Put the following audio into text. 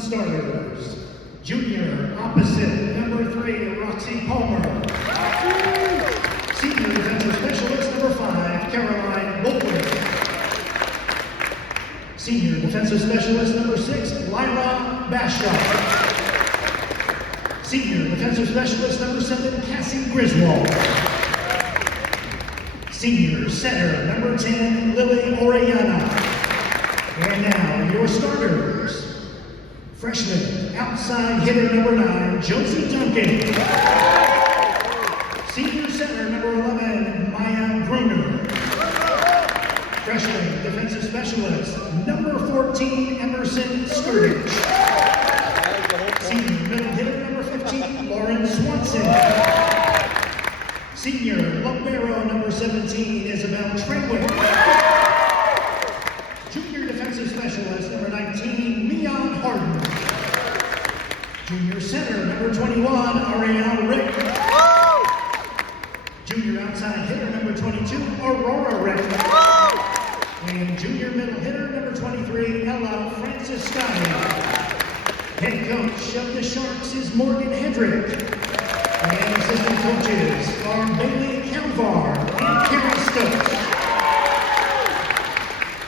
Non-starters. Junior, opposite, number 3, Roxy Palmer. Senior defensive specialist, number 5, Caroline Boltwood. Senior defensive specialist, number 6, Lyra Bastrop. Senior defensive specialist, number 7, Cassie Griswold. Senior setter, number 10, Lily Orellana. And now, your starters. Freshman, outside hitter, number 9, Josie Duncan. Senior center, number 11, Maya Gruner. Freshman, defensive specialist, number 14, Emerson Skirtage. Senior, middle hitter, number 15, Lauren Swanson. Senior, libero, number 17, Isabel Trenwick. Junior defensive specialist, number 19, Mian Harden. Junior center, number 21, Ariana Rick. Junior outside hitter, number 22, Aurora Rick. And junior middle hitter, number 23, Ella Francis Scotty. Head coach of the Sharks is Morgan Hendrick. And assistant coaches are Bailey Kelvar and Kara Stokes.